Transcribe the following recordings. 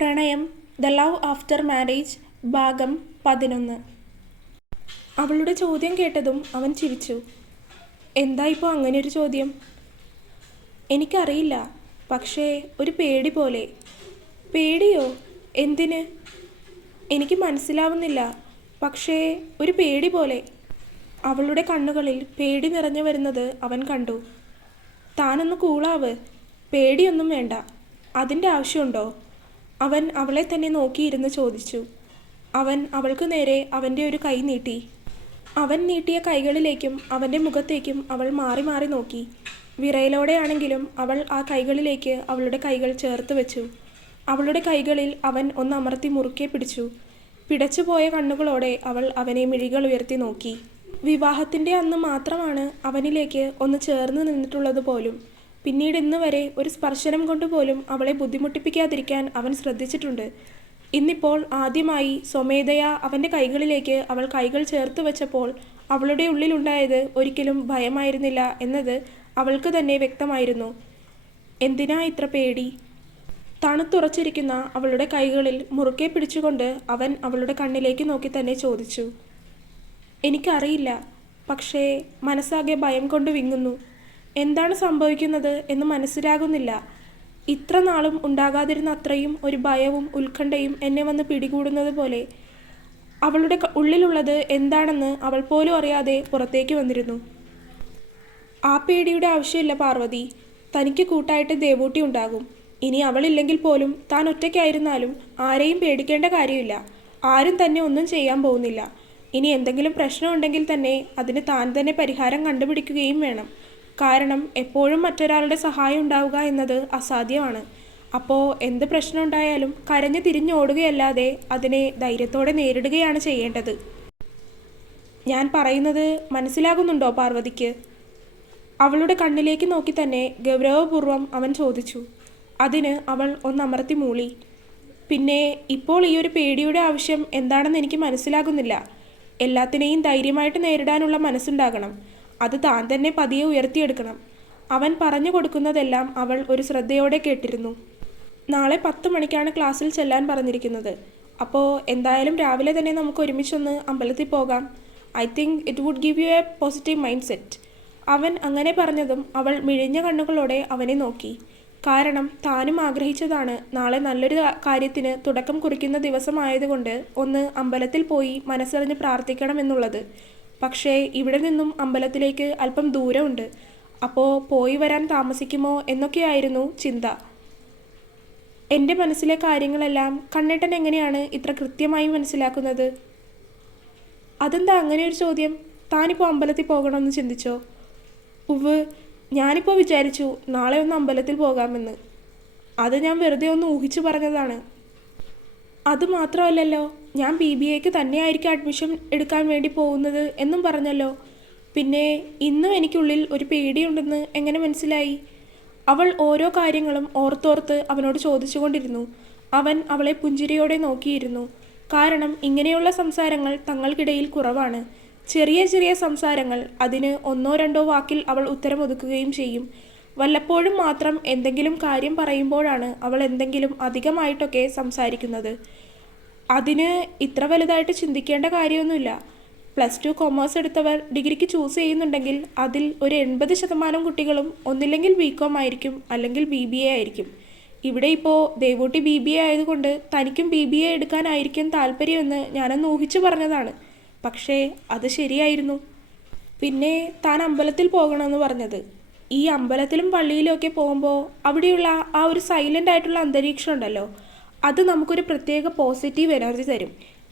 പ്രണയം the love after marriage ഭാഗം 11. അവളുടെ ചോദ്യം കേട്ടതും അവൻ ചിരിച്ചു. എന്താ ഇപ്പോൾ അങ്ങനെയൊരു ചോദ്യം? എനിക്കറിയില്ല, പക്ഷേ ഒരു പേടി പോലെ. പേടിയോ? എന്തിന്? എനിക്ക് മനസ്സിലാവുന്നില്ല, പക്ഷേ ഒരു പേടി പോലെ. അവളുടെ കണ്ണുകളിൽ പേടി നിറഞ്ഞു വരുന്നത് അവൻ കണ്ടു. താനൊന്ന് കൂളാവ്, പേടിയൊന്നും വേണ്ട. അതിൻ്റെ ആവശ്യമുണ്ടോ? അവൻ അവളെ തന്നെ നോക്കിയിരുന്ന് ചോദിച്ചു. അവൻ അവൾക്ക് നേരെ അവൻ്റെ ഒരു കൈ നീട്ടി. അവൻ നീട്ടിയ കൈകളിലേക്കും അവൻ്റെ മുഖത്തേക്കും അവൾ മാറി മാറി നോക്കി. വിറയലോടെയാണെങ്കിലും അവൾ ആ കൈകളിലേക്ക് അവളുടെ കൈകൾ ചേർത്ത് വെച്ചു. അവളുടെ കൈകളിൽ അവൻ ഒന്ന് അമർത്തി മുറുക്കെ പിടിച്ചു. പിടച്ചുപോയ കണ്ണുകളോടെ അവൾ അവനെ മിഴികൾ ഉയർത്തി നോക്കി. വിവാഹത്തിൻ്റെ അന്ന് മാത്രമാണ് അവനിലേക്ക് ഒന്ന് ചേർന്ന് നിന്നിട്ടുള്ളത് പോലും. പിന്നീട് ഇന്ന് വരെ ഒരു സ്പർശനം കൊണ്ടുപോലും അവളെ ബുദ്ധിമുട്ടിപ്പിക്കാതിരിക്കാൻ അവൻ ശ്രദ്ധിച്ചിട്ടുണ്ട്. ഇന്നിപ്പോൾ ആദ്യമായി സ്വമേധയാ അവൻ്റെ കൈകളിലേക്ക് അവൾ കൈകൾ ചേർത്ത് വെച്ചപ്പോൾ അവളുടെ ഉള്ളിലുണ്ടായത് ഒരിക്കലും ഭയമായിരുന്നില്ല എന്നത് അവൾക്ക് തന്നെ വ്യക്തമായിരുന്നു. എന്തിനാ ഇത്ര പേടി? തണുത്തുറച്ചിരിക്കുന്ന അവളുടെ കൈകളിൽ മുറുക്കെ പിടിച്ചുകൊണ്ട് അവൻ അവളുടെ കണ്ണിലേക്ക് നോക്കി തന്നെ ചോദിച്ചു. എനിക്കറിയില്ല, പക്ഷേ മനസ്സാകെ ഭയം കൊണ്ട് വിങ്ങുന്നു. എന്താണ് സംഭവിക്കുന്നത് എന്ന് മനസ്സിലാകുന്നില്ല. ഇത്ര നാളും ഉണ്ടാകാതിരുന്ന അത്രയും ഒരു ഭയവും ഉത്കണ്ഠയും എന്നെ വന്ന് പിടികൂടുന്നത് പോലെ. അവളുടെ ഉള്ളിലുള്ളത് എന്താണെന്ന് അവൾ പോലും അറിയാതെ പുറത്തേക്ക് വന്നിരുന്നു. ആ പേടിയുടെ ആവശ്യമില്ല പാർവതി. തനിക്ക് കൂട്ടായിട്ട് ദേവൂട്ടി ഉണ്ടാകും. ഇനി അവളില്ലെങ്കിൽ പോലും താൻ ഒറ്റയ്ക്കായിരുന്നാലും ആരെയും പേടിക്കേണ്ട കാര്യമില്ല. ആരും തന്നെ ഒന്നും ചെയ്യാൻ പോകുന്നില്ല. ഇനി എന്തെങ്കിലും പ്രശ്നമുണ്ടെങ്കിൽ തന്നെ അതിന് താൻ തന്നെ പരിഹാരം കണ്ടുപിടിക്കുകയും വേണം. കാരണം എപ്പോഴും മറ്റൊരാളുടെ സഹായം ഉണ്ടാവുക എന്നത് അസാധ്യമാണ്. അപ്പോൾ എന്ത് പ്രശ്നം ഉണ്ടായാലും കരഞ്ഞു തിരിഞ്ഞോടുകയല്ലാതെ അതിനെ ധൈര്യത്തോടെ നേരിടുകയാണ് ചെയ്യേണ്ടത്. ഞാൻ പറയുന്നത് മനസ്സിലാകുന്നുണ്ടോ പാർവതിക്ക്? അവളുടെ കണ്ണിലേക്ക് നോക്കി തന്നെ ഗൗരവപൂർവ്വം അവൻ ചോദിച്ചു. അതിന് അവൾ ഒന്നമർത്തി മൂളി. പിന്നെ ഇപ്പോൾ ഈ ഒരു പേടിയുടെ ആവശ്യം എന്താണെന്ന് എനിക്ക് മനസ്സിലാകുന്നില്ല. എല്ലാത്തിനെയും ധൈര്യമായിട്ട് നേരിടാനുള്ള മനസ്സുണ്ടാകണം. അത് താൻ തന്നെ പതിയെ ഉയർത്തിയെടുക്കണം. അവൻ പറഞ്ഞു കൊടുക്കുന്നതെല്ലാം അവൾ ഒരു ശ്രദ്ധയോടെ കേട്ടിരുന്നു. നാളെ 10 മണിക്കാണ് ക്ലാസ്സിൽ ചെല്ലാൻ പറഞ്ഞിരിക്കുന്നത്. അപ്പോൾ എന്തായാലും രാവിലെ തന്നെ നമുക്ക് ഒരുമിച്ചൊന്ന് അമ്പലത്തിൽ പോകാം. I think it would give you a positive mindset. അവൻ അങ്ങനെ പറഞ്ഞതും അവൾ മിഴിഞ്ഞ കണ്ണുകളോടെ അവനെ നോക്കി. കാരണം താനും ആഗ്രഹിച്ചതാണ് നാളെ നല്ലൊരു കാര്യത്തിന് തുടക്കം കുറിക്കുന്ന ദിവസമായതുകൊണ്ട് ഒന്ന് അമ്പലത്തിൽ പോയി മനസ്സറിഞ്ഞ് പ്രാർത്ഥിക്കണമെന്നുള്ളത്. പക്ഷേ ഇവിടെ നിന്നും അമ്പലത്തിലേക്ക് അല്പം ദൂരമുണ്ട്. അപ്പോൾ പോയി വരാൻ താമസിക്കുമോ എന്നൊക്കെയായിരുന്നു ചിന്ത. എൻ്റെ മനസ്സിലെ കാര്യങ്ങളെല്ലാം കണ്ണേട്ടൻ എങ്ങനെയാണ് ഇത്ര കൃത്യമായി മനസ്സിലാക്കുന്നത്? അതെന്താ അങ്ങനെ ഒരു ചോദ്യം? താനിപ്പോൾ അമ്പലത്തിൽ പോകണമെന്ന് ചിന്തിച്ചോ? ഉവ്, ഞാനിപ്പോൾ വിചാരിച്ചു നാളെ ഒന്ന് അമ്പലത്തിൽ പോകാമെന്ന്. അത് ഞാൻ വെറുതെ ഒന്ന് ഊഹിച്ചു പറഞ്ഞതാണ്. അതുമാത്രമല്ലല്ലോ, ഞാൻ BBAക്ക് തന്നെയായിരിക്കും അഡ്മിഷൻ എടുക്കാൻ വേണ്ടി പോകുന്നത് എന്നും പറഞ്ഞല്ലോ. പിന്നെ ഇന്നും എനിക്കുള്ളിൽ ഒരു പേടിയുണ്ടെന്ന് എങ്ങനെ മനസ്സിലായി? അവൾ ഓരോ കാര്യങ്ങളും ഓർത്തോർത്ത് അവനോട് ചോദിച്ചുകൊണ്ടിരുന്നു. അവൻ അവളെ പുഞ്ചിരിയോടെ നോക്കിയിരുന്നു. കാരണം ഇങ്ങനെയുള്ള സംസാരങ്ങൾ തങ്ങൾക്കിടയിൽ കുറവാണ്. ചെറിയ ചെറിയ സംസാരങ്ങൾ, അതിന് 1-2 വാക്കിൽ അവൾ ഉത്തരമൊതുക്കുകയും ചെയ്യും. വല്ലപ്പോഴും മാത്രം എന്തെങ്കിലും കാര്യം പറയുമ്പോഴാണ് അവൾ എന്തെങ്കിലും അധികമായിട്ടൊക്കെ സംസാരിക്കുന്നത്. അതിന് ഇത്ര വലുതായിട്ട് ചിന്തിക്കേണ്ട കാര്യമൊന്നുമില്ല. +2 കൊമേഴ്സ് എടുത്തവർ ഡിഗ്രിക്ക് ചൂസ് ചെയ്യുന്നുണ്ടെങ്കിൽ അതിൽ ഒരു 80% കുട്ടികളും ഒന്നില്ലെങ്കിൽ BCom ആയിരിക്കും, അല്ലെങ്കിൽ BBA ആയിരിക്കും. ഇവിടെ ഇപ്പോൾ ദേവൂട്ടി BBA ആയതുകൊണ്ട് തനിക്കും BBA എടുക്കാനായിരിക്കും താല്പര്യമെന്ന് ഞാനൊന്ന് ഊഹിച്ചു പറഞ്ഞതാണ്. പക്ഷേ അത് ശരിയായിരുന്നു. പിന്നെ താൻ അമ്പലത്തിൽ പോകണമെന്ന് പറഞ്ഞത്, ഈ അമ്പലത്തിലും പള്ളിയിലും ഒക്കെ പോകുമ്പോൾ അവിടെയുള്ള ആ ഒരു സൈലൻ്റ് ആയിട്ടുള്ള അന്തരീക്ഷം ഉണ്ടല്ലോ, അത് നമുക്കൊരു പ്രത്യേക പോസിറ്റീവ് എനർജി തരും.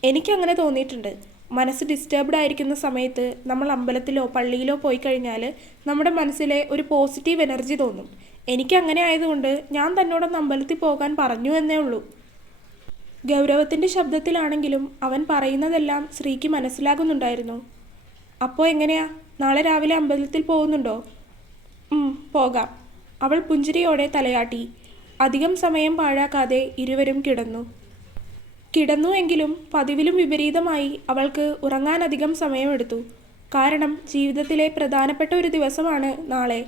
എനിക്കങ്ങനെ തോന്നിയിട്ടുണ്ട്. മനസ്സ് ഡിസ്റ്റർബ്ഡ് ആയിരിക്കുന്ന സമയത്ത് നമ്മൾ അമ്പലത്തിലോ പള്ളിയിലോ പോയി കഴിഞ്ഞാൽ നമ്മുടെ മനസ്സിലെ ഒരു പോസിറ്റീവ് എനർജി തോന്നും. എനിക്കങ്ങനെ ആയതുകൊണ്ട് ഞാൻ തന്നോടൊന്ന് അമ്പലത്തിൽ പോകാൻ പറഞ്ഞു എന്നേ ഉള്ളൂ. ഗൗരവത്തിൻ്റെ ശബ്ദത്തിലാണെങ്കിലും അവൻ പറയുന്നതെല്ലാം ശ്രീക്ക് മനസ്സിലാകുന്നുണ്ടായിരുന്നു. അപ്പോൾ എങ്ങനെയാ, നാളെ രാവിലെ അമ്പലത്തിൽ പോകുന്നുണ്ടോ? പോകാം. അവൾ പുഞ്ചിരിയോടെ തലയാട്ടി. അധികം സമയം പാഴാക്കാതെ ഇരുവരും കിടന്നു എങ്കിലും പതിവിലും വിപരീതമായി അവൾക്ക് ഉറങ്ങാനധികം സമയമെടുത്തു. കാരണം ജീവിതത്തിലെ പ്രധാനപ്പെട്ട ഒരു ദിവസമാണ് നാളെ.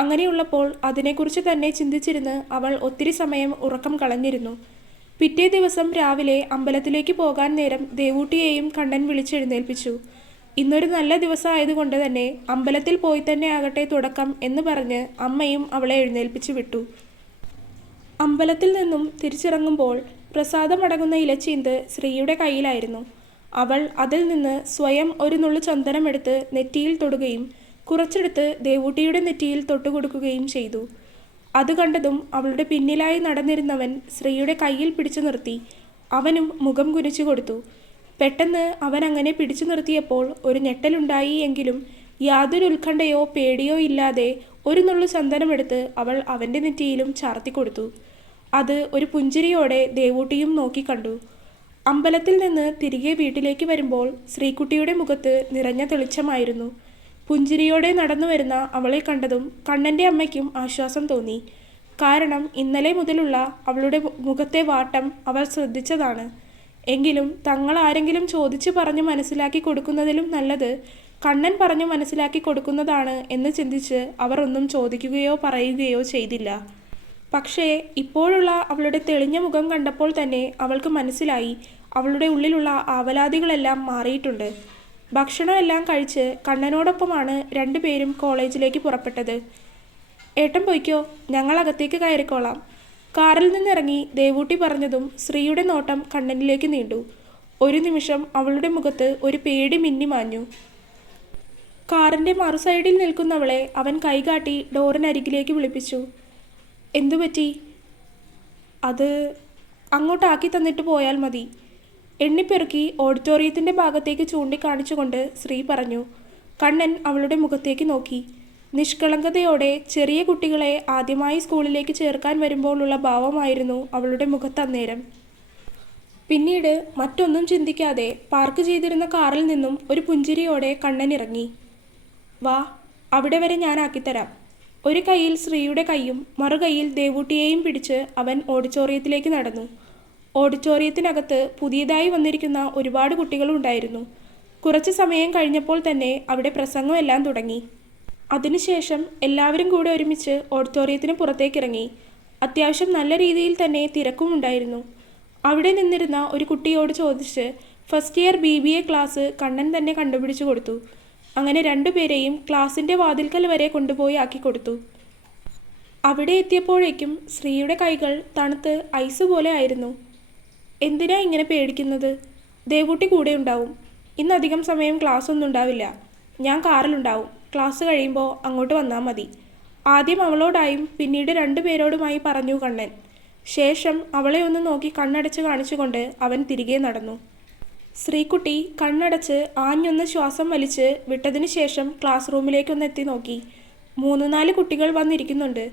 അങ്ങനെയുള്ളപ്പോൾ അതിനെക്കുറിച്ച് തന്നെ ചിന്തിച്ചിരുന്ന് അവൾ ഒത്തിരി സമയം ഉറക്കം കളഞ്ഞിരുന്നു. പിറ്റേ ദിവസം രാവിലെ അമ്പലത്തിലേക്ക് പോകാൻ നേരം ദേവൂട്ടിയെയും കണ്ണൻ വിളിച്ചെഴുന്നേൽപ്പിച്ചു. ഇന്നൊരു നല്ല ദിവസമായതുകൊണ്ട് തന്നെ അമ്പലത്തിൽ പോയി തന്നെ ആകട്ടെ തുടക്കം എന്ന് പറഞ്ഞ് അമ്മയും അവളെ എഴുന്നേൽപ്പിച്ചു വിട്ടു. അമ്പലത്തിൽ നിന്നും തിരിച്ചിറങ്ങുമ്പോൾ പ്രസാദമടങ്ങുന്ന ഇലച്ചീന്ത് ശ്രീയുടെ കയ്യിലായിരുന്നു. അവൾ അതിൽ നിന്ന് സ്വയം ഒരു നുള്ളു ചന്ദനമെടുത്ത് നെറ്റിയിൽ തൊടുകയും കുറച്ചെടുത്ത് ദേവൂട്ടിയുടെ നെറ്റിയിൽ തൊട്ടുകൊടുക്കുകയും ചെയ്തു. അത് കണ്ടതും അവളുടെ പിന്നിലായി നടന്നിരുന്നവൻ ശ്രീയുടെ കയ്യിൽ പിടിച്ചു നിർത്തി. അവനും മുഖം കുനിച്ചു കൊടുത്തു. പെട്ടെന്ന് അവൻ അങ്ങനെ പിടിച്ചു നിർത്തിയപ്പോൾ ഒരു ഞെട്ടലുണ്ടായി. എങ്കിലും യാതൊരു ഉത്കണ്ഠയോ പേടിയോ ഇല്ലാതെ ഒരു നുള്ളു ചന്ദനമെടുത്ത് അവൾ അവൻ്റെ നെറ്റിയിലും ചാർത്തിക്കൊടുത്തു. അത് ഒരു പുഞ്ചിരിയോടെ ദേവൂട്ടിയും നോക്കിക്കണ്ടു. അമ്പലത്തിൽ നിന്ന് തിരികെ വീട്ടിലേക്ക് വരുമ്പോൾ ശ്രീകുട്ടിയുടെ മുഖത്ത് നിറഞ്ഞ തെളിച്ചമായിരുന്നു. പുഞ്ചിരിയോടെ നടന്നു വരുന്ന അവളെ കണ്ടതും കണ്ണൻ്റെ അമ്മയ്ക്കും ആശ്വാസം തോന്നി. കാരണം ഇന്നലെ മുതലുള്ള അവളുടെ മുഖത്തെ വാട്ടം അവൾ ശ്രദ്ധിച്ചതാണ്. എങ്കിലും തങ്ങൾ ആരെങ്കിലും ചോദിച്ചു പറഞ്ഞു മനസ്സിലാക്കി കൊടുക്കുന്നതിലും നല്ലത് കണ്ണൻ പറഞ്ഞു മനസ്സിലാക്കി കൊടുക്കുന്നതാണ് എന്ന് ചിന്തിച്ച് അവർ ഒന്നും ചോദിക്കുകയോ പറയുകയോ ചെയ്തില്ല. പക്ഷേ ഇപ്പോഴുള്ള അവളുടെ തെളിഞ്ഞ മുഖം കണ്ടപ്പോൾ തന്നെ അവൾക്ക് മനസ്സിലായി അവളുടെ ഉള്ളിലുള്ള ആവലാതികളെല്ലാം മാറിയിട്ടുണ്ട്. ഭക്ഷണമെല്ലാം കഴിച്ച് കണ്ണനോടൊപ്പമാണ് രണ്ടുപേരും കോളേജിലേക്ക് പുറപ്പെട്ടത്. ഏട്ടൻ പൊയ്ക്കോ, ഞങ്ങൾ അകത്തേക്ക് കയറിക്കോളാം. കാറിൽ നിന്നിറങ്ങി ദേവൂട്ടി പറഞ്ഞതും ശ്രീയുടെ നോട്ടം കണ്ണനിലേക്ക് നീണ്ടു. ഒരു നിമിഷം അവളുടെ മുഖത്ത് ഒരു പേടി മിന്നിമാഞ്ഞു. കാറിൻ്റെ മറുസൈഡിൽ നിൽക്കുന്നവളെ അവൻ കൈകാട്ടി ഡോറിനരികിലേക്ക് വിളിപ്പിച്ചു. എന്തുപറ്റി? അത് അങ്ങോട്ടാക്കി തന്നിട്ട് പോയാൽ മതി. എണ്ണിപ്പെറുക്കി ഓഡിറ്റോറിയത്തിൻ്റെ ഭാഗത്തേക്ക് ചൂണ്ടിക്കാണിച്ചുകൊണ്ട് ശ്രീ പറഞ്ഞു. കണ്ണൻ അവളുടെ മുഖത്തേക്ക് നോക്കി. നിഷ്കളങ്കതയോടെ ചെറിയ കുട്ടികളെ ആദ്യമായി സ്കൂളിലേക്ക് ചേർക്കാൻ വരുമ്പോഴുള്ള ഭാവമായിരുന്നു അവളുടെ മുഖത്തന്നേരം. പിന്നീട് മറ്റൊന്നും ചിന്തിക്കാതെ പാർക്ക് ചെയ്തിരുന്ന കാറിൽ നിന്നും ഒരു പുഞ്ചിരിയോടെ കണ്ണൻ ഇറങ്ങി. വാ, അവിടെ വരെ ഞാൻ ആക്കിത്തരാം. ഒരു കൈയിൽ ശ്രീയുടെ കൈയും മറുകൈയിൽ ദേവൂട്ടിയെയും പിടിച്ച് അവൻ ഓഡിറ്റോറിയത്തിലേക്ക് നടന്നു. ഓഡിറ്റോറിയത്തിനകത്ത് പുതിയതായി വന്നിരിക്കുന്ന ഒരുപാട് കുട്ടികളുണ്ടായിരുന്നു. കുറച്ച് സമയം കഴിഞ്ഞപ്പോൾ തന്നെ അവിടെ പ്രസംഗമെല്ലാം തുടങ്ങി. അതിനുശേഷം എല്ലാവരും കൂടെ ഒരുമിച്ച് ഓഡിറ്റോറിയത്തിന് പുറത്തേക്കിറങ്ങി. അത്യാവശ്യം നല്ല രീതിയിൽ തന്നെ തിരക്കും ഉണ്ടായിരുന്നു. അവിടെ നിന്നിരുന്ന ഒരു കുട്ടിയോട് ചോദിച്ച് first year BBA class Kannan തന്നെ കണ്ടുപിടിച്ചു കൊടുത്തു. അങ്ങനെ രണ്ടുപേരെയും ക്ലാസിൻ്റെ വാതിൽക്കൽ വരെ കൊണ്ടുപോയി ആക്കിക്കൊടുത്തു. അവിടെ എത്തിയപ്പോഴേക്കും ശ്രീയുടെ കൈകൾ തണുത്ത് ഐസ് പോലെ ആയിരുന്നു. എന്തിനാ ഇങ്ങനെ പേടിക്കുന്നത്? ദേവൂട്ടി കൂടെ ഉണ്ടാവും. ഇന്നധികം സമയം ക്ലാസ് ഒന്നും ഉണ്ടാവില്ല. ഞാൻ കാറിലുണ്ടാവും. ക്ലാസ് കഴിയുമ്പോൾ അങ്ങോട്ട് വന്നാൽ മതി. ആദ്യം അവളോടായും പിന്നീട് രണ്ടുപേരോടുമായി പറഞ്ഞു കണ്ണൻ. ശേഷം അവളെ ഒന്ന് നോക്കി കണ്ണടച്ച് കാണിച്ചുകൊണ്ട് അവൻ തിരികെ നടന്നു. ശ്രീകുട്ടി കണ്ണടച്ച് ആഞ്ഞൊന്ന് ശ്വാസം വലിച്ച് വിട്ടതിന് ശേഷം ക്ലാസ് റൂമിലേക്കൊന്ന് എത്തി നോക്കി. 3-4 കുട്ടികൾ വന്നിരിക്കുന്നുണ്ട്.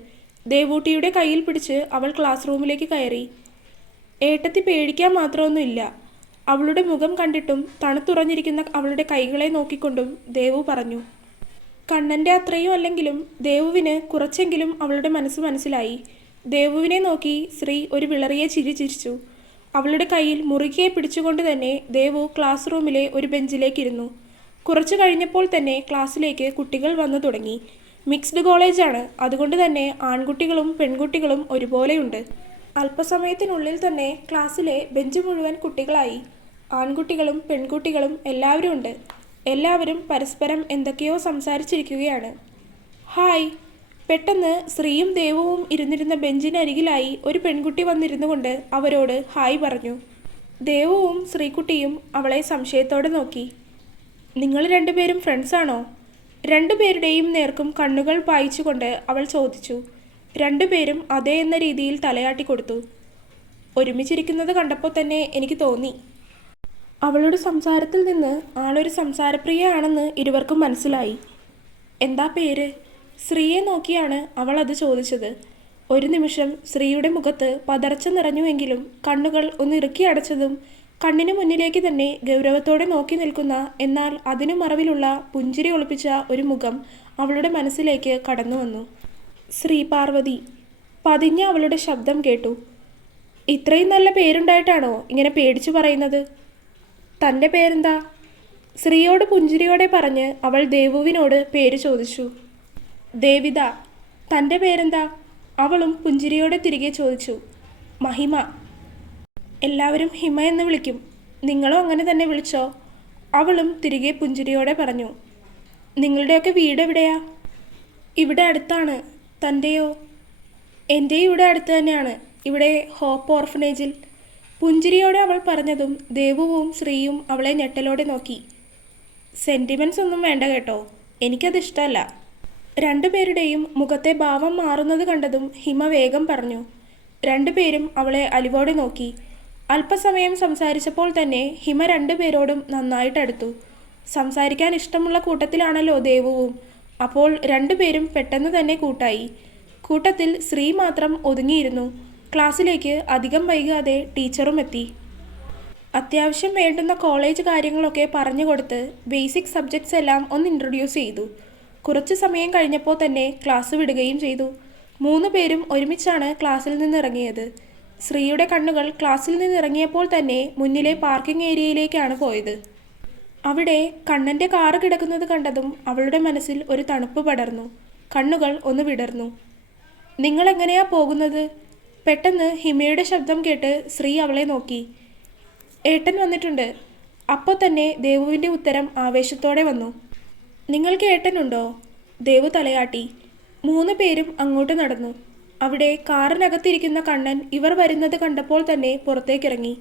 ദേവൂട്ടിയുടെ കയ്യിൽ പിടിച്ച് അവൾ ക്ലാസ് റൂമിലേക്ക് കയറി. ഏട്ടത്തി പേടിക്കാൻ മാത്രമൊന്നുമില്ല. അവളുടെ മുഖം കണ്ടിട്ടും തണുത്തുറഞ്ഞിരിക്കുന്ന അവളുടെ കൈകളെ നോക്കിക്കൊണ്ടും ദേവു പറഞ്ഞു. കണ്ണൻ്റെ അത്രയും അല്ലെങ്കിലും ദേവുവിന് കുറച്ചെങ്കിലും അവളുടെ മനസ്സ് മനസ്സിലായി. ദേവുവിനെ നോക്കി ശ്രീ ഒരു വിളറിയ ചിരി ചിരിച്ചു. അവളുടെ കയ്യിൽ മുറുകെ പിടിച്ചുകൊണ്ട് തന്നെ ദേവു ക്ലാസ് റൂമിലെ ഒരു ബെഞ്ചിലേക്കിരുന്നു. കുറച്ചു കഴിഞ്ഞപ്പോൾ തന്നെ ക്ലാസ്സിലേക്ക് കുട്ടികൾ വന്നു തുടങ്ങി. മിക്സ്ഡ് കോളേജാണ്, അതുകൊണ്ട് തന്നെ ആൺകുട്ടികളും പെൺകുട്ടികളും ഒരുപോലെയുണ്ട്. അല്പസമയത്തിനുള്ളിൽ തന്നെ ക്ലാസ്സിലെ ബെഞ്ച് മുഴുവൻ കുട്ടികളായി. ആൺകുട്ടികളും പെൺകുട്ടികളും എല്ലാവരും ഉണ്ട്. എല്ലാവരും പരസ്പരം എന്തൊക്കെയോ സംസാരിച്ചിരിക്കുകയാണ്. ഹായ്! പെട്ടെന്ന് ശ്രീയും ദേവുവും ഇരുന്നിരുന്ന ബെഞ്ചിനരികിലായി ഒരു പെൺകുട്ടി വന്നിരുന്നു കൊണ്ട് അവരോട് ഹായ് പറഞ്ഞു. ദേവുവും ശ്രീകുട്ടിയും അവളെ സംശയത്തോടെ നോക്കി. നിങ്ങൾ രണ്ടുപേരും ഫ്രണ്ട്സാണോ? രണ്ടുപേരുടെയും നേർക്കും കണ്ണുകൾ പായിച്ചുകൊണ്ട് അവൾ ചോദിച്ചു. രണ്ടുപേരും അതേ എന്ന രീതിയിൽ തലയാട്ടി കൊടുത്തു. ഒരുമിച്ചിരിക്കുന്നത് കണ്ടപ്പോൾ തന്നെ എനിക്ക് തോന്നി. അവളുടെ സംസാരത്തിൽ നിന്ന് ആളൊരു സംസാരപ്രിയയാണെന്ന് ഇരുവർക്കും മനസ്സിലായി. എന്താ പേര്? ശ്രീയെ നോക്കിയാണ് അവൾ അത് ചോദിച്ചത്. ഒരു നിമിഷം ശ്രീയുടെ മുഖത്ത് പതർച്ച നിറഞ്ഞുവെങ്കിലും കണ്ണുകൾ ഒന്ന് ഇറുക്കി അടച്ചതും കണ്ണിന് മുന്നിലേക്ക് തന്നെ ഗൗരവത്തോടെ നോക്കി നിൽക്കുന്ന എന്നാൽ അതിനു മറവിലുള്ള പുഞ്ചിരി ഒളിപ്പിച്ച ഒരു മുഖം അവളുടെ മനസ്സിലേക്ക് കടന്നു വന്നു. ശ്രീ പാർവതി. പതിഞ്ഞ അവളുടെ ശബ്ദം കേട്ടു. ഇത്രയും നല്ല പേരുണ്ടായിട്ടാണോ ഇങ്ങനെ പേടിച്ചു പറയുന്നത്? തൻ്റെ പേരെന്താ? ശ്രീയോട് പുഞ്ചിരിയോടെ പറഞ്ഞ് അവൾ ദേവുവിനോട് പേര് ചോദിച്ചു. ദേവിത. തൻ്റെ പേരെന്താ? അവളും പുഞ്ചിരിയോടെ തിരികെ ചോദിച്ചു. മഹിമ. എല്ലാവരും ഹിമ എന്ന് വിളിക്കും. നിങ്ങളും അങ്ങനെ തന്നെ വിളിച്ചോ? അവളും തിരികെ പുഞ്ചിരിയോടെ പറഞ്ഞു. നിങ്ങളുടെയൊക്കെ വീട് എവിടെയാ? ഇവിടെ അടുത്താണ്. തൻ്റെയോ? എൻ്റെയും ഇവിടെ അടുത്ത് തന്നെയാണ്. ഇവിടെ ഹോപ്പ് ഓർഫനേജിൽ. പുഞ്ചിരിയോടെ അവൾ പറഞ്ഞതും ദേവുവും ശ്രീയും അവളെ ഞെട്ടലോടെ നോക്കി. സെൻറ്റിമെൻറ്റ്സ് ഒന്നും വേണ്ട കേട്ടോ, എനിക്കതിഷ്ടമല്ല. രണ്ടുപേരുടെയും മുഖത്തെ ഭാവം മാറുന്നത് കണ്ടതും ഹിമ വേഗം പറഞ്ഞു. രണ്ടുപേരും അവളെ അലിവോടെ നോക്കി. അല്പസമയം സംസാരിച്ചപ്പോൾ തന്നെ ഹിമ രണ്ടുപേരോടും നന്നായിട്ടടുത്തു. സംസാരിക്കാൻ ഇഷ്ടമുള്ള കൂട്ടത്തിലാണല്ലോ ദേവുവും. അപ്പോൾ രണ്ടുപേരും പെട്ടെന്ന് തന്നെ കൂട്ടായി. കൂട്ടത്തിൽ ശ്രീ മാത്രം ഒതുങ്ങിയിരുന്നു. ക്ലാസ്സിലേക്ക് അധികം വൈകാതെ ടീച്ചറും എത്തി. അത്യാവശ്യം വേണ്ടുന്ന കോളേജ് കാര്യങ്ങളൊക്കെ പറഞ്ഞു കൊടുത്ത് ബേസിക് സബ്ജക്ട്സ് എല്ലാം ഒന്ന് ഇൻട്രൊഡ്യൂസ് ചെയ്തു. കുറച്ച് സമയം കഴിഞ്ഞപ്പോൾ തന്നെ ക്ലാസ് വിടുകയും ചെയ്തു. 3 പേരും ഒരുമിച്ചാണ് ക്ലാസ്സിൽ നിന്നിറങ്ങിയത്. ശ്രീയുടെ കണ്ണുകൾ ക്ലാസ്സിൽ നിന്നിറങ്ങിയപ്പോൾ തന്നെ മുന്നിലെ പാർക്കിംഗ് ഏരിയയിലേക്കാണ് പോയത്. അവിടെ കണ്ണൻ്റെ കാറ് കിടക്കുന്നത് കണ്ടതും അവളുടെ മനസ്സിൽ ഒരു തണുപ്പ് പടർന്നു. കണ്ണുകൾ ഒന്ന് വിടർന്നു. നിങ്ങളെങ്ങനെയാ പോകുന്നത്? പെട്ടെന്ന് ഹിമയുടെ ശബ്ദം കേട്ട് ശ്രീ അവളെ നോക്കി. ഏട്ടൻ വന്നിട്ടുണ്ട്. അപ്പോൾ തന്നെ ദേവുവിൻ്റെ ഉത്തരം ആവേശത്തോടെ വന്നു. നിങ്ങൾക്ക് ഏട്ടനുണ്ടോ? ദേവു തലയാട്ടി. 3 പേരും അങ്ങോട്ട് നടന്നു. അവിടെ കാറിനകത്തിരിക്കുന്ന കണ്ണൻ ഇവർ വരുന്നത് കണ്ടപ്പോൾ തന്നെ പുറത്തേക്കിറങ്ങി.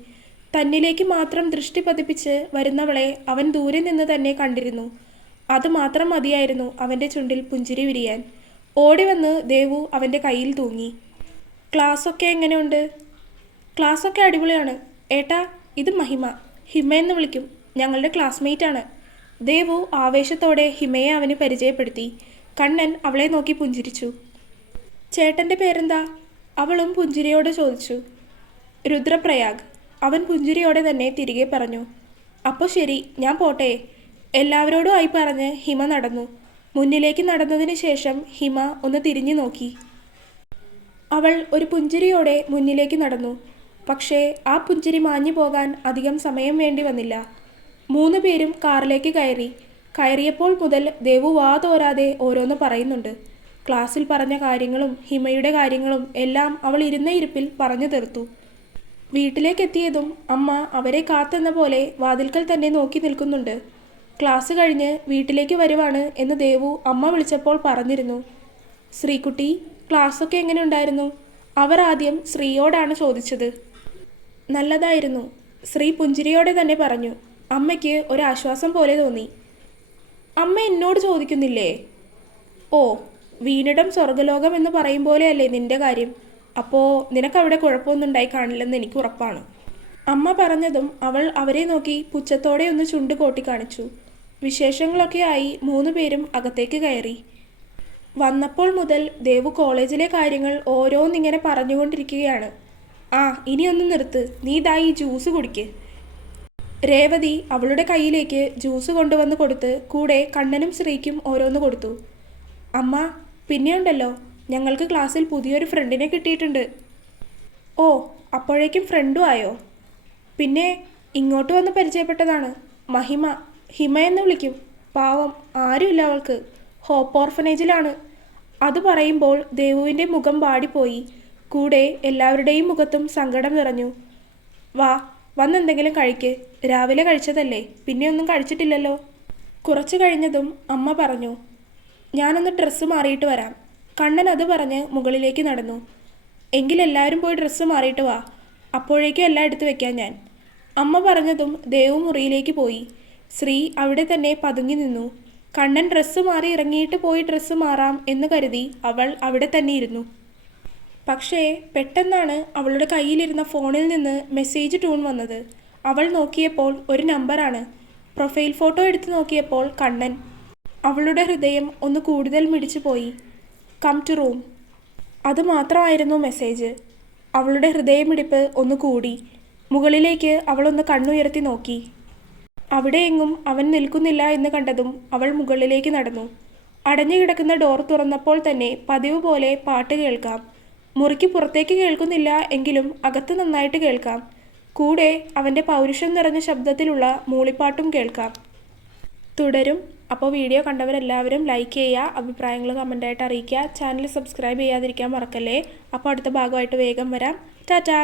തന്നിലേക്ക് മാത്രം ദൃഷ്ടി പതിപ്പിച്ച് വരുന്നവളെ അവൻ ദൂരെ നിന്ന് തന്നെ കണ്ടിരുന്നു. അതുമാത്രം മതിയായിരുന്നു അവൻ്റെ ചുണ്ടിൽ പുഞ്ചിരി വിരിയാൻ. ഓടി വന്ന് ദേവു അവൻ്റെ കയ്യിൽ തൂങ്ങി. ക്ലാസ്സൊക്കെ എങ്ങനെയുണ്ട്? ക്ലാസ്സൊക്കെ അടിപൊളിയാണ് ഏട്ടാ. ഇത് മഹിമ. ഹിമ എന്ന് വിളിക്കും. ഞങ്ങളുടെ ക്ലാസ്മേറ്റാണ്. ദേവു ആവേശത്തോടെ ഹിമയെ അവന് പരിചയപ്പെടുത്തി. കണ്ണൻ അവളെ നോക്കി പുഞ്ചിരിച്ചു. ചേട്ടൻ്റെ പേരെന്താ? അവളും പുഞ്ചിരിയോടെ ചോദിച്ചു. രുദ്രപ്രയാഗ്. അവൻ പുഞ്ചിരിയോടെ തന്നെ തിരികെ പറഞ്ഞു. അപ്പോൾ ശരി, ഞാൻ പോട്ടെ. എല്ലാവരോടും ആയി പറഞ്ഞ് ഹിമ നടന്നു. മുന്നിലേക്ക് നടന്നതിന് ശേഷം ഹിമ ഒന്ന് തിരിഞ്ഞു നോക്കി. അവൾ ഒരു പുഞ്ചിരിയോടെ മുന്നിലേക്ക് നടന്നു. പക്ഷേ ആ പുഞ്ചിരി മാഞ്ഞു പോകാൻ അധികം സമയം വേണ്ടി വന്നില്ല. 3 പേരും കാറിലേക്ക് കയറി. കയറിയപ്പോൾ മുതൽ ദേവു വാ തോരാതെ ഓരോന്ന് പറയുന്നുണ്ട്. ക്ലാസ്സിൽ പറഞ്ഞ കാര്യങ്ങളും ഹിമയുടെ കാര്യങ്ങളും എല്ലാം അവൾ ഇരുന്ന ഇരിപ്പിൽ പറഞ്ഞു തീർത്തു. വീട്ടിലേക്കെത്തിയതും അമ്മ അവരെ കാത്തെന്ന പോലെ വാതിൽക്കൽ തന്നെ നോക്കി നിൽക്കുന്നുണ്ട്. ക്ലാസ് കഴിഞ്ഞ് വീട്ടിലേക്ക് വരുവാണ് എന്ന് ദേവു അമ്മ വിളിച്ചപ്പോൾ പറഞ്ഞിരുന്നു. ശ്രീകുട്ടി, ക്ലാസ്സൊക്കെ എങ്ങനെ ഉണ്ടായിരുന്നു? അവർ ആദ്യം ശ്രീയോടാണ് ചോദിച്ചത്. നല്ലതായിരുന്നു. ശ്രീ പുഞ്ചിരിയോടെ തന്നെ പറഞ്ഞു. അമ്മയ്ക്ക് ഒരാശ്വാസം പോലെ തോന്നി. അമ്മ എന്നോട് ചോദിക്കുന്നില്ലേ? ഓ, വീണിടം സ്വർഗലോകം എന്ന് പറയും പോലെയല്ലേ നിന്റെ കാര്യം. അപ്പോൾ നിനക്കവിടെ കുഴപ്പമൊന്നും ഉണ്ടായി കാണില്ലെന്ന് എനിക്ക് ഉറപ്പാണ്. അമ്മ പറഞ്ഞതും അവൾ അവരെ നോക്കി പുച്ഛത്തോടെ ഒന്ന് ചുണ്ട് കോട്ടി കാണിച്ചു. വിശേഷങ്ങളൊക്കെ ആയി 3 പേരും അകത്തേക്ക് കയറി. വന്നപ്പോൾ മുതൽ ദേവു കോളേജിലെ കാര്യങ്ങൾ ഓരോന്നിങ്ങനെ പറഞ്ഞുകൊണ്ടിരിക്കുകയാണ്. ആ, ഇനിയൊന്ന് നിർത്ത്. നീ ഇതാ ഈ ജ്യൂസ് കുടിക്ക്. രേവതി അവളുടെ കയ്യിലേക്ക് ജ്യൂസ് കൊണ്ടുവന്ന് കൊടുത്ത് കൂടെ കണ്ണനും ശ്രീക്കും ഓരോന്ന് കൊടുത്തു. അമ്മ, പിന്നെയുണ്ടല്ലോ, ഞങ്ങൾക്ക് ക്ലാസ്സിൽ പുതിയൊരു ഫ്രണ്ടിനെ കിട്ടിയിട്ടുണ്ട്. ഓ, അപ്പോഴേക്കും ഫ്രണ്ടും ആയോ? പിന്നെ ഇങ്ങോട്ട് വന്ന് പരിചയപ്പെട്ടതാണ്. മഹിമ. ഹിമ എന്ന് വിളിക്കും. പാവം, ആരുമില്ല അവൾക്ക്. ഹോപ്പ് ഓർഫനേജിലാണ്. അത് പറയുമ്പോൾ ദേവുവിൻ്റെ മുഖം വാടിപ്പോയി. കൂടെ എല്ലാവരുടെയും മുഖത്തും സങ്കടം നിറഞ്ഞു. വന്നെന്തെങ്കിലും കഴിക്ക്. രാവിലെ കഴിച്ചതല്ലേ, പിന്നെ ഒന്നും കഴിച്ചിട്ടില്ലല്ലോ. കുറച്ച് കഴിഞ്ഞതും അമ്മ പറഞ്ഞു. ഞാനൊന്ന് ഡ്രസ്സ് മാറിയിട്ട് വരാം. കണ്ണൻ അത് പറഞ്ഞ് മുകളിലേക്ക് നടന്നു. എങ്കിലെല്ലാവരും പോയി ഡ്രസ്സ് മാറിയിട്ട് വാ. അപ്പോഴേക്കും എല്ലാം എടുത്തു വെക്കാം ഞാൻ. അമ്മ പറഞ്ഞതും ദേവു മുറിയിലേക്ക് പോയി. ശ്രീ അവിടെ തന്നെ പതുങ്ങി നിന്നു. കണ്ണൻ ഡ്രസ്സ് മാറി ഇറങ്ങിയിട്ട് പോയി ഡ്രസ്സ് മാറാം എന്ന് കരുതി അവൾ അവിടെ തന്നെ ഇരുന്നു. പക്ഷേ പെട്ടെന്നാണ് അവളുടെ കയ്യിലിരുന്ന ഫോണിൽ നിന്ന് മെസ്സേജ് ടൂൺ വന്നത്. അവൾ നോക്കിയപ്പോൾ ഒരു നമ്പറാണ്. പ്രൊഫൈൽ ഫോട്ടോ എടുത്ത് നോക്കിയപ്പോൾ കണ്ണൻ. അവളുടെ ഹൃദയം ഒന്ന് കൂടുതൽ മിടിച്ചു പോയി. Come to room. അതുമാത്രമായിരുന്നു മെസ്സേജ്. അവളുടെ ഹൃദയമിടിപ്പ് ഒന്ന് കൂടി. മുകളിലേക്ക് അവളൊന്ന് കണ്ണുയർത്തി നോക്കി. അവിടെയെങ്ങും അവൻ നിൽക്കുന്നില്ല എന്ന് കണ്ടതും അവൾ മുകളിലേക്ക് നടന്നു. അടഞ്ഞു കിടക്കുന്ന ഡോർ തുറന്നപ്പോൾ തന്നെ പതിവ് പോലെ പാട്ട് കേൾക്കാം. മുറിക്ക് പുറത്തേക്ക് കേൾക്കുന്നില്ല എങ്കിലും അകത്ത് നന്നായിട്ട് കേൾക്കാം. കൂടെ അവൻ്റെ പൗരുഷം നിറഞ്ഞ ശബ്ദത്തിലുള്ള മൂളിപ്പാട്ടും കേൾക്കാം. തുടരും. അപ്പോൾ വീഡിയോ കണ്ടവരെല്ലാവരും ലൈക്ക് ചെയ്യുക, അഭിപ്രായങ്ങൾ കമൻ്റായിട്ട് അറിയിക്കുക. ചാനൽ സബ്സ്ക്രൈബ് ചെയ്യാതിരിക്കാൻ മറക്കല്ലേ. അപ്പോൾ അടുത്ത ഭാഗമായിട്ട് വേഗം വരാം. ടാറ്റാ.